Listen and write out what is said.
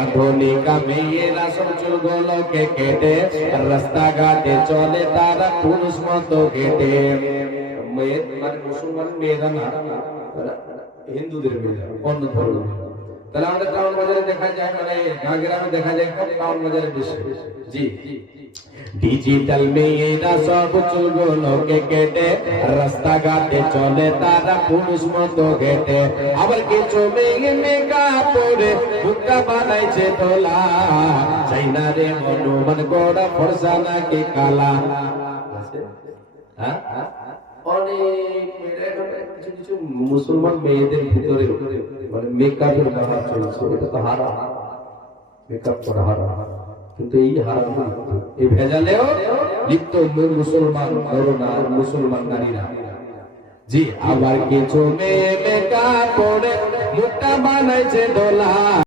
আধুনিক মেয়েরা সব চুলগুলোকে কেটে রাস্তাঘাটে চলে তারা পুরুষ মতো কেটে। মেয়ে মানে মুসলমান মেয়েরা না, হিন্দুদের মেয়েরা, অন্য ধর্ম। তাহলে আমাদের টাউন বাজারে দেখা যায়, মানে গ্রামে দেখা যায় কম, টাউন বাজারে বেশি। জি, ডিজিটাল মেয়েরা সব চুলগুলোকে কেটে রাস্তাঘাটে চলে তারা পুরুষ মতো কেটে। আবার কিছু মেয়ে মেকআপ করে মুখটা বানাইছে দোলা, চাই না রে হনুমান গোড়া ফর্সা নাকি কালা। অনেক কিছু কিছু মুসলমান মেয়েদের ভিতরে মানে মেকআপের ব্যাপার চলছে, এটা তো হারাম, মেকআপ করা হারাম। কিন্তু এই হারাম, এই ভেজালেও লিপ্ত মুসলমান তরুণা আর মুসলমান নারীরা। জি, আবার কিছু মেয়ে মেকআপ করে মুখটা বানাইছে দোলা।